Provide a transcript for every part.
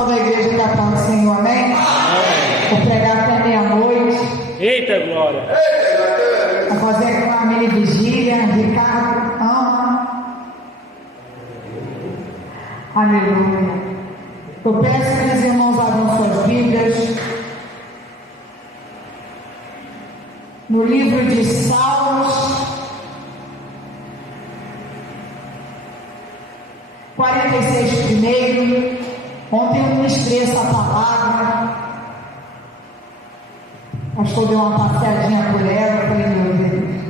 salão da igreja da paz do Senhor, amém? Vou pregar até meia-noite. Eita glória! Vou fazer aquela mini vigília. Ricardo, ama. Aleluia. Eu peço que os irmãos abram suas Bíblias no livro de Salmos 46 primeiro. Ontem eu ministrei essa palavra. O pastor deu uma passeadinha por ela. Eu falei, meu Deus.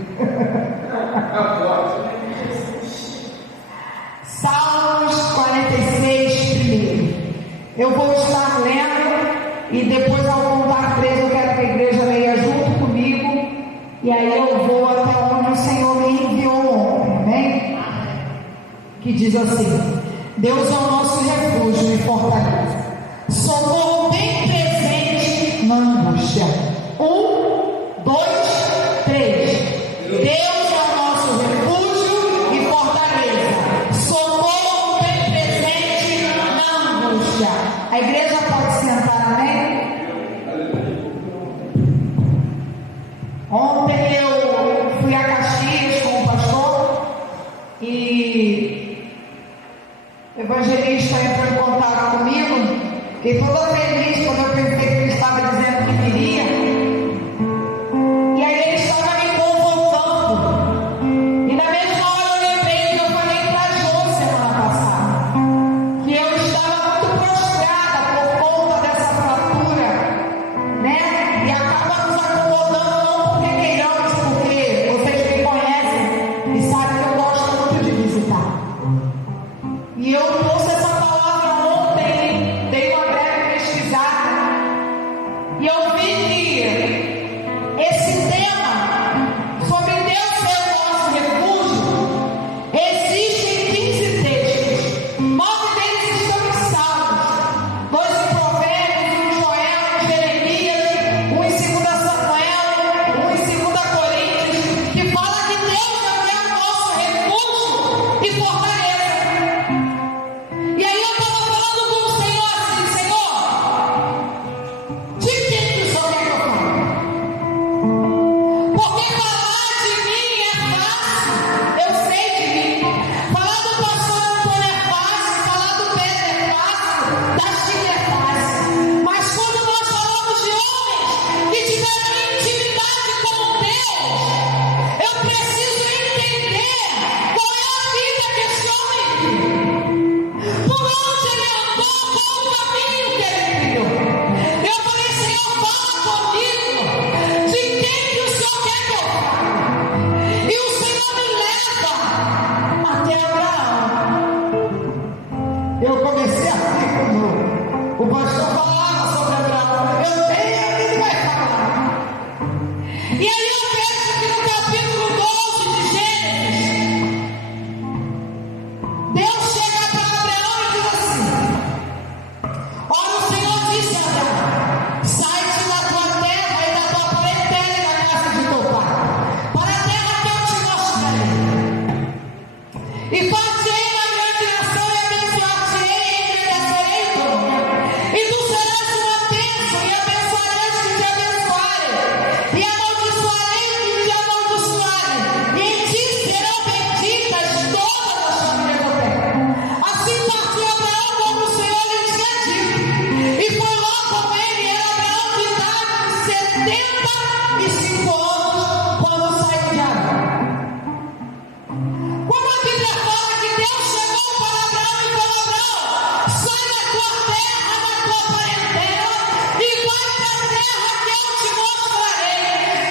Salmos 46 primeiro. Eu vou estar lendo e depois, ao contar 3, eu quero que a igreja leia junto comigo. E aí eu vou até onde o Senhor me enviou ontem, amém? Que diz assim: Deus é o nosso refúgio e fortaleza, socorro bem presente na angústia. 1, 2, 3. Deus é o nosso refúgio e fortaleza, socorro bem presente na angústia. A igreja pode sentar, amém? Ontem eu fui a Caxias com o pastor e o evangelista entrou em contato comigo. Fiquei toda feliz quando eu pensei que ele estava dizendo que viria. E aí ele estava me convocando. E na mesma hora eu lembrei que eu falei para João semana passada que eu estava muito prostrada por conta dessa fratura, né? E acaba nos acomodando, não porque queiramos, porque vocês me conhecem e sabem que eu gosto muito de visitar. E eu trouxe essa palavra ontem, dei uma breve pesquisada, e eu vi que esse tema sobre Deus ser o nosso refúgio existe em 15 textos. 9 deles estão em Salmos, 2 em Provérbios, 1 em Joel, 1 em Jeremias, 1 em 2 Samuel, 1 em 2 Coríntios, que fala que Deus é o nosso refúgio e fortaleza. E aí eu estava falando com o Senhor assim: Senhor, de quem que o Senhor quer que eu fale? Porque falar de mim é fácil, eu sei de mim. Falar do pastor Antônio é fácil, falar do Pedro é fácil, da Chica é fácil. Mas quando nós falamos de homens que tiveram intimidade com Deus, eu preciso entender qual é a vida que esse homem vive, por onde ele andou, qual o caminho que ele trilhou. Eu falei: Senhor, fala comigo, de quem que o Senhor quer que eu fale? E o Senhor me leva até Abraão. Eu comecei a ver quando o pastor falava sobre Abraão. Eu tenho, ele vai falar. E aí eu vejo que no capítulo 12 de Gênesis, Deus chega para Abraão e diz assim: ora, o Senhor disse a Abraão: sai-te da tua terra e da tua parentela e da casa de teu pai, para a terra que eu te mostrarei. E far-te-ei uma grande nação e abençoar-te-ei e engrandecerei o teu nome. E tu serás uma bênção e abençoarei os que te abençoarem, e amaldiçoarei os que te amaldiçoarem. E em ti serão benditas todas as famílias da terra. Assim partiu Abraão como o Senhor lhe tinha dito, e foi lá com ele. Era Abraão de idade de 75 anos quando saiu de Arã. Quando a Bíblia fala que Deus chegou para Abraão e falou: Abraão, sai da tua terra, da tua parentela, e vai para a terra que eu te mostrarei.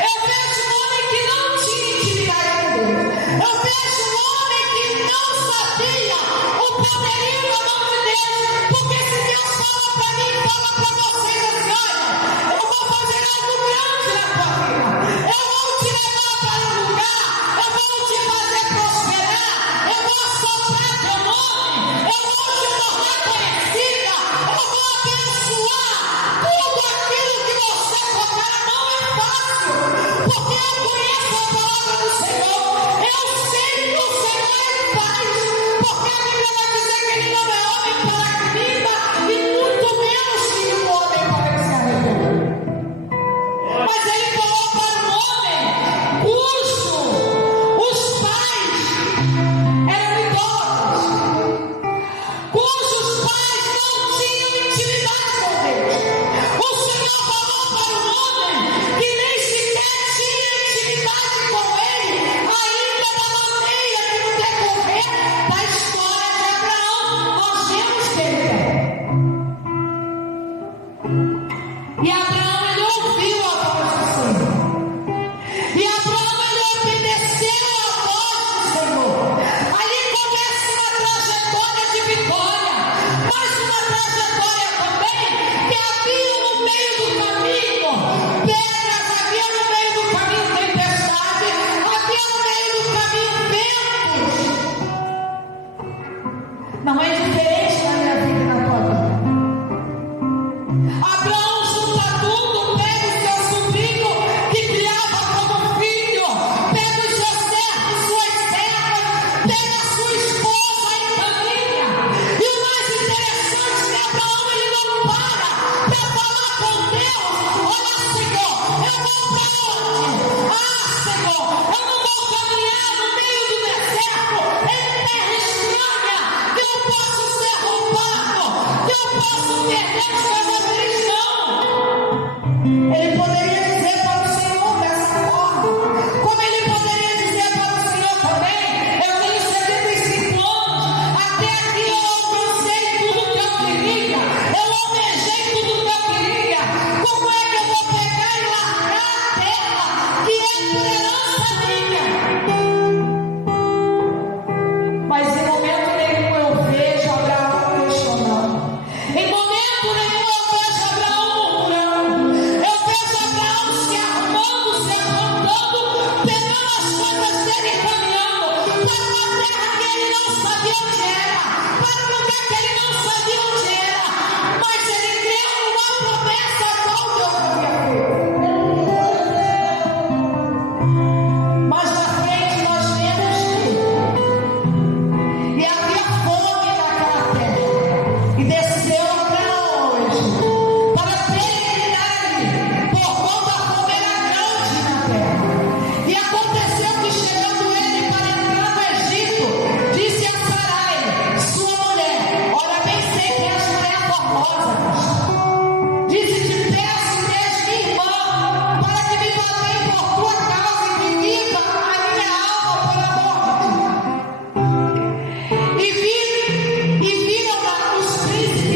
Eu vejo um homem que não tinha intimidade com Deus. Eu vejo um homem que não sabia o poderio da mão de Deus. Porque se Deus fala para mim, fala para vocês assim: olha, eu vou fazer algo grande na tua vida. Eu vou te levar para um lugar, eu vou te fazer prosperar, eu vou soprar teu nome, eu vou te tornar conhecida, eu vou abençoar tudo aquilo que você tocar. Não é fácil, porque eu conheço a palavra do Senhor, eu sei que o Senhor ele faz, porque a Bíblia vai dizer que ele posso perder que sou cristão. Ele poderia dizer para o Senhor dessa forma, como ele poderia dizer para o Senhor também: eu tenho 75 anos, até aqui eu alcancei tudo que eu queria, eu almejei tudo que eu queria, como é que eu vou pegar e largar a terra que é por herança minha? Mas em momento nenhum eu vejo Abraão questionando, em momento nenhum eu vejo Abraão murmurando, eu vejo Abraão se armando, se apontando, pegando as coisas dele e caminhando para uma terra que ele não sabia onde era, para um lugar que ele não sabia onde era, mas ele creu numa promessa a qual Deus havia feito. Mas na frente nós vemos que havia fome naquela terra, e desceu Abraão hoje para peregrinar ali, por conta da fome era grande na terra. E aconteceu que, chegando ele para entrar no Egito, disse a Sarai, sua mulher, ora bem sei que és mulher formosa, disse: te peço, és minha irmã, para que me batem por tua causa e que viva a minha alma por amor de ti. E viram lá os príncipes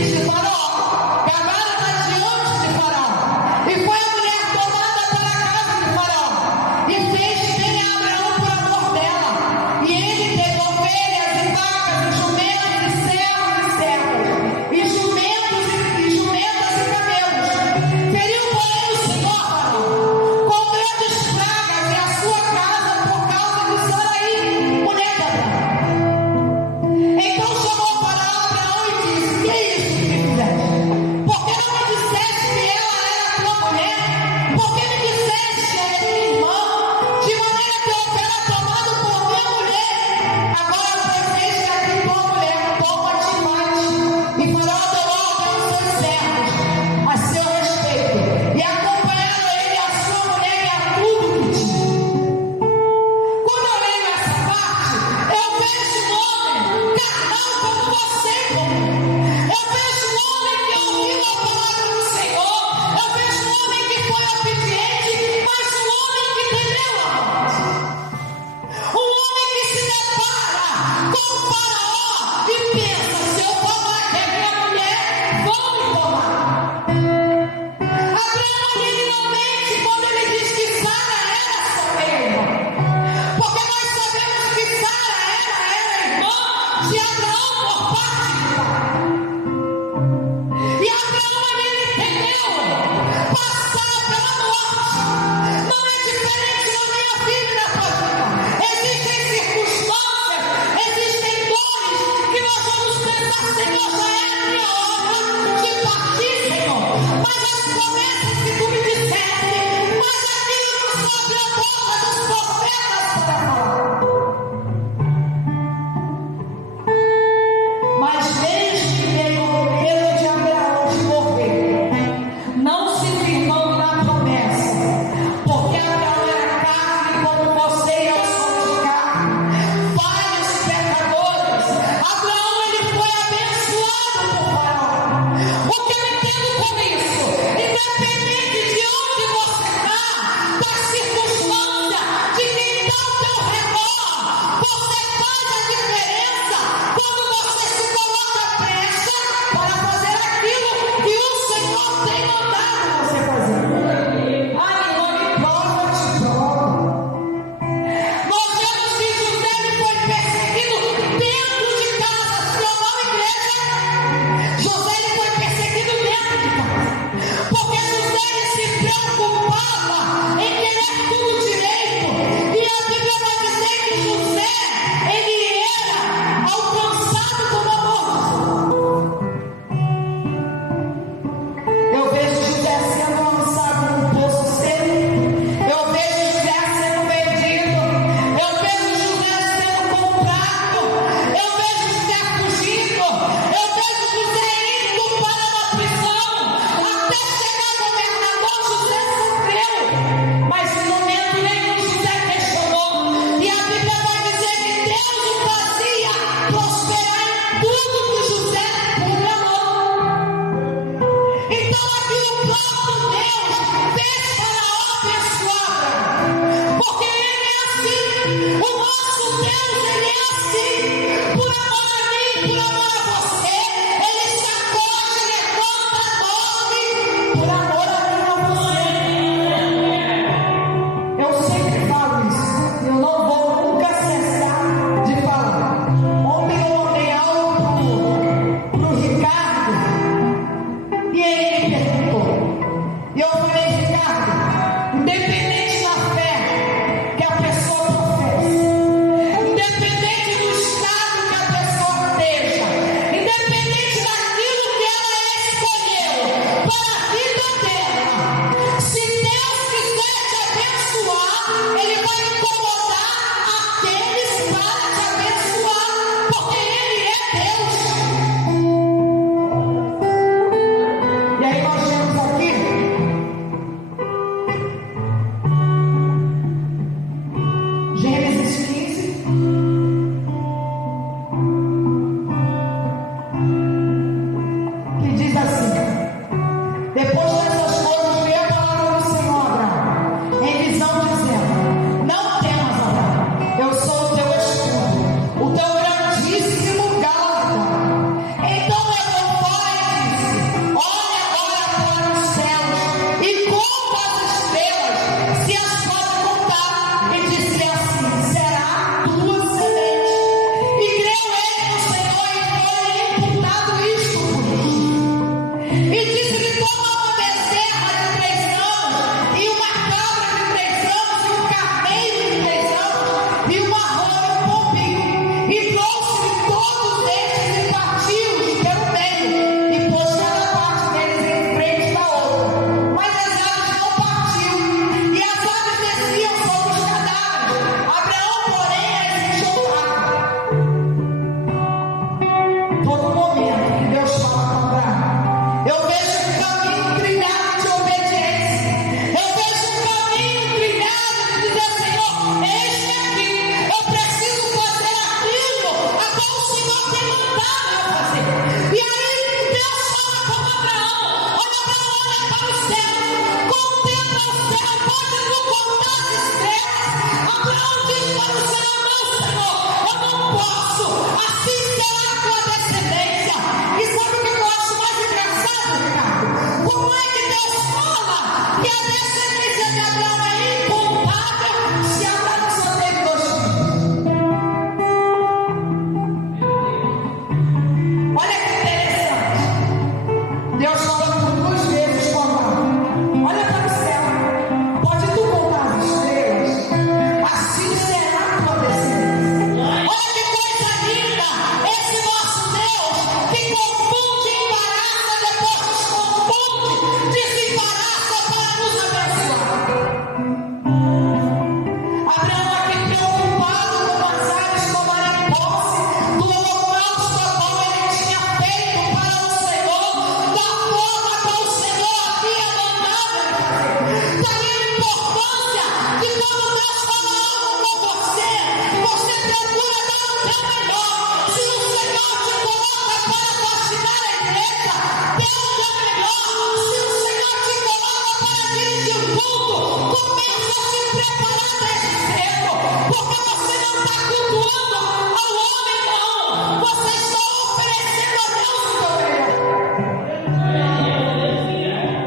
Deus o teu melhor.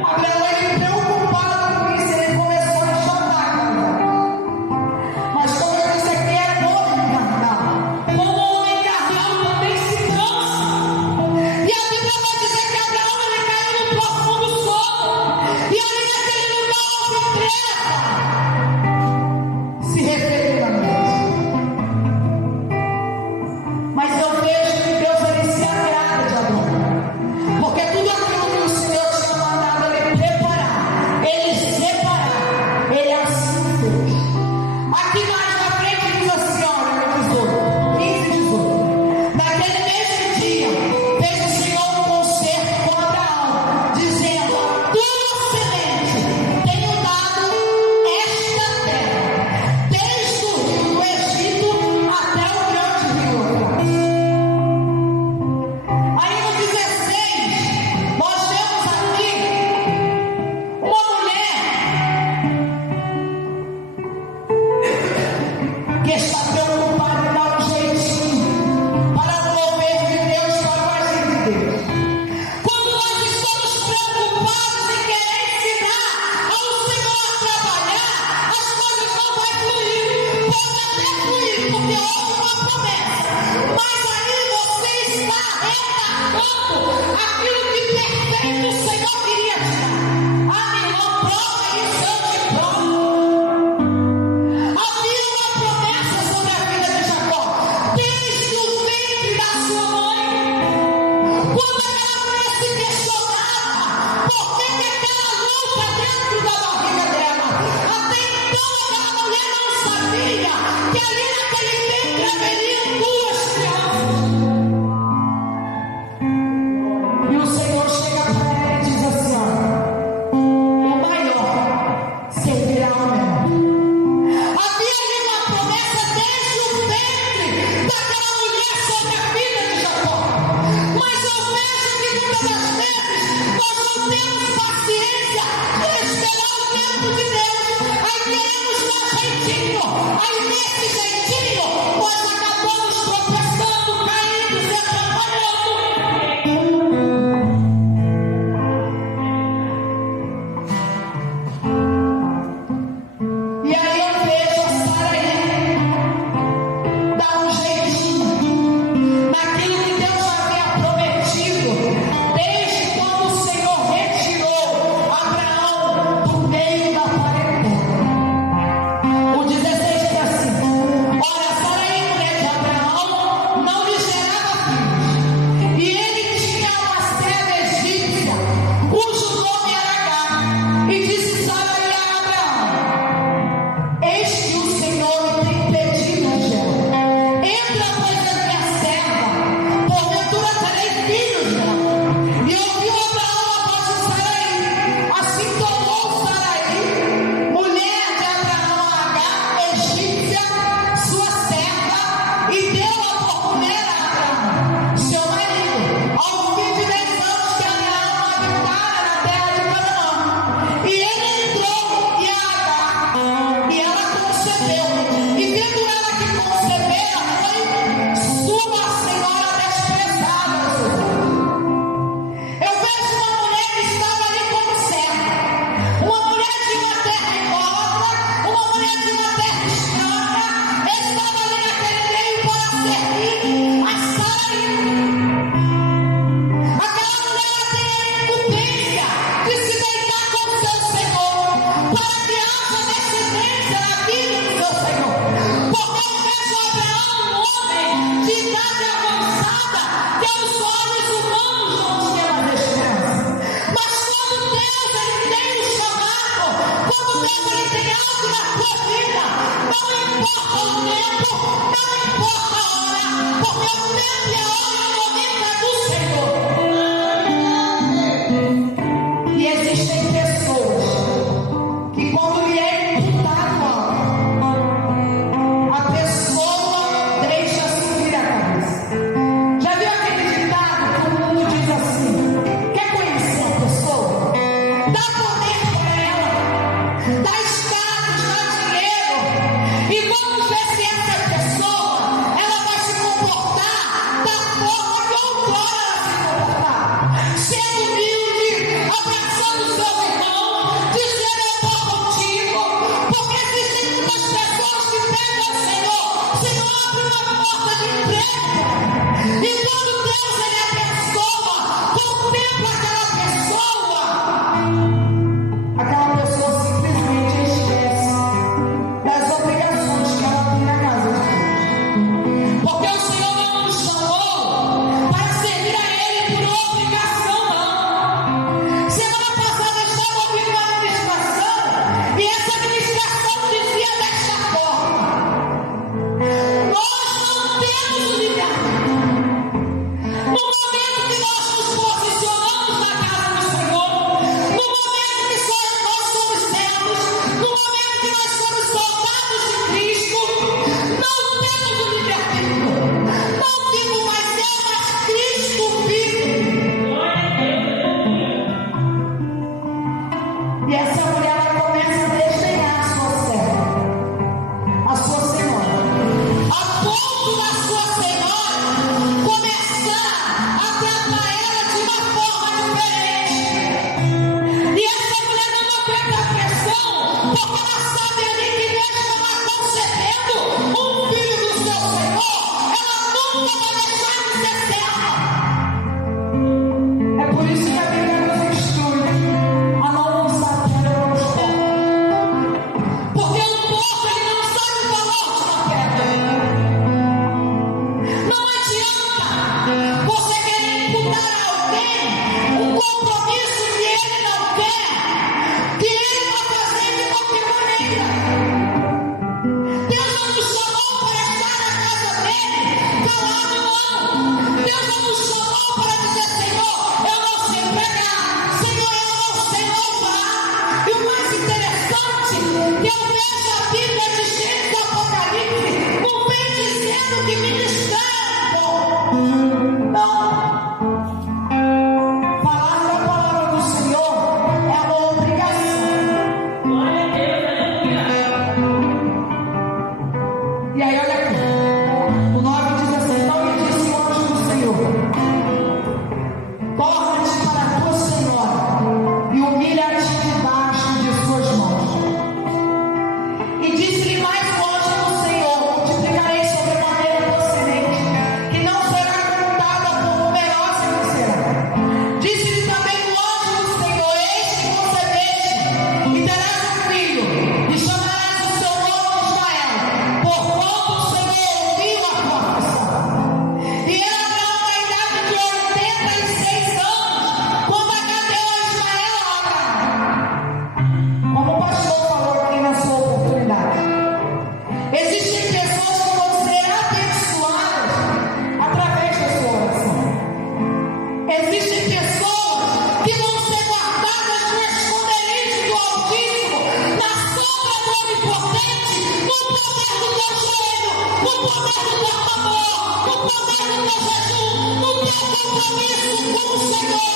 Abraão, ele preocupado com isso, ele começou a chorar. Mas como eu disse aqui, era homem carnal. Como homem carnal também se cansa. E a Bíblia vai dizer que Abraão, ele caiu no profundo sono. E ali naquele lugar houve treva. Se referindo a Deus. Mas eu vejo que Deus, ele se agrada de Abraão. Porque tudo aquilo que o Senhor tinha mandado ele preparar, ele separar, ele assim fez. Aqui mais na frente diz assim, olha, no 18, 15 e 18. Naquele mesmo dia, fez o Senhor um concerto com Abraão, dizendo: a tua semente tenho dado esta terra, desde o rio do Egito até o grande rio Eufrates. Aí no 16, nós temos aqui uma mulher que está preocupada em dar um jeitinho para o mover de Deus, para o agir de Deus. Quando nós estamos preocupados em querer ensinar ao Senhor a trabalhar, as coisas não vão fluir. Pode até fluir, porque houve uma promessa. Mas aí você está retardando aquilo que perfeito o Senhor queria te dar. Ah, meu irmão, prova isso, eu te provo. Havia uma promessa sobre a vida de Jacó, desde o ventre da sua mãe. Quando aquela mulher se questionava por que aquela luta dentro da barriga dela, até então aquela mulher não sabia que ali naquele ventre haveriam duas crianças. E o Senhor chega para ela e diz assim: poder do teu amor, no teu compromisso com o Senhor.